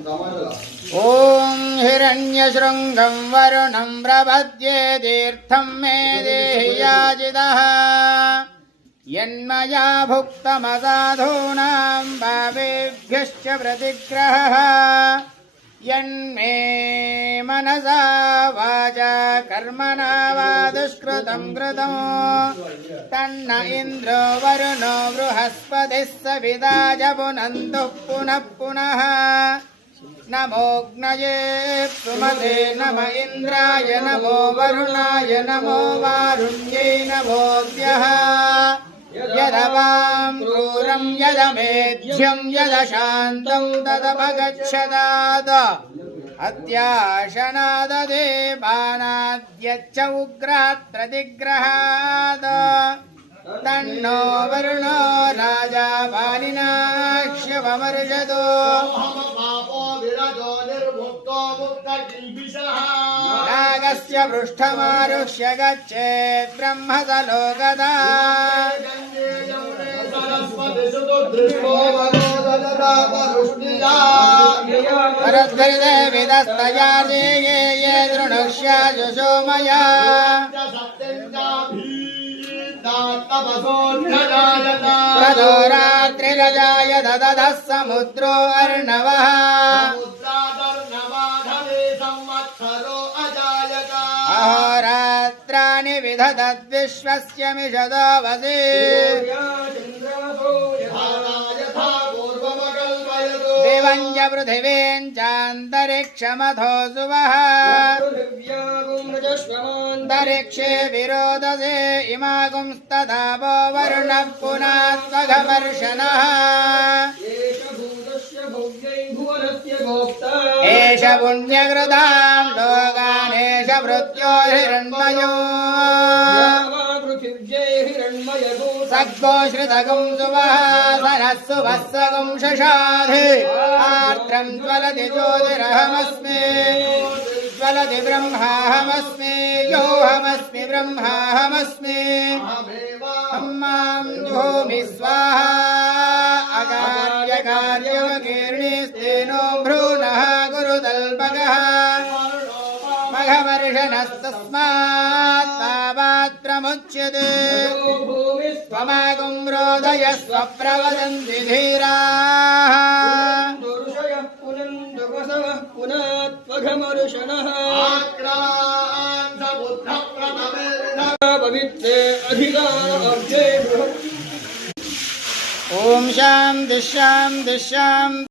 ॐ हिरण्यशृङ्गं वरुणं प्रपद्ये तीर्थं मे देहि याजितः यन्मया भुक्तमसाधूनां भावेभ्यश्च प्रतिग्रहः यन्मे मनसा वाचा कर्मणा वा दुष्कृतं कृतं तन्न इन्द्रो वरुणो बृहस्पतिः सविता च पुनन्तु पुनः पुनः नमोऽग्नये सुमते नम इन्द्राय नमो वरुणाय नमो वारुण्यै नमोऽद्यः यदवां क्रूरं यदमेध्यं यदशान्तं तदपगच्छदाद अत्याशनाददेवानाद्यच्च उग्रात् प्रतिग्रहाद तन्नो वरुणो राजा वालिनाक्ष्यवमर्जतो नागस्य पृष्ठमारुह्य गच्छेत् ब्रह्मसलोकदा परद्भिर्देविदस्तया ये दृणुष्याजुषो मया ततो रात्रिरजाय ददधः समुद्रो अर्णवः अहोरात्राणि विदधद्विश्वस्य मिषतो वसि दिवं च पृथिवीं चान्तरिक्षमथो सुवः अन्तरिक्षे विरोदसे इमागुंस्तदापो वरुणः पुनात्मघमर्षणः एष पुण्यकृतां लोकानेष मृत्यो हिरण्मयो सद्गो श्रितगुं सुवः सरः सुवत्सगुं शशाधे आर्द्रं ज्वलति ज्योतिरहमस्मि ज्वलति ब्रह्माहमस्मि योऽहमस्मि ब्रह्माहमस्मि अम्मां भूमि स्वाहा अकार्यकार्यमकीर्णिस्तेनो भ्रूणः गुरुतल्पकः मघवर्षणस्तस्मात् तावात् प्रमुच्यते त्वमागुं रोदय स्वप्रवदन्ति धीराः ॐ शान्तिः शान्तिः शान्तिः।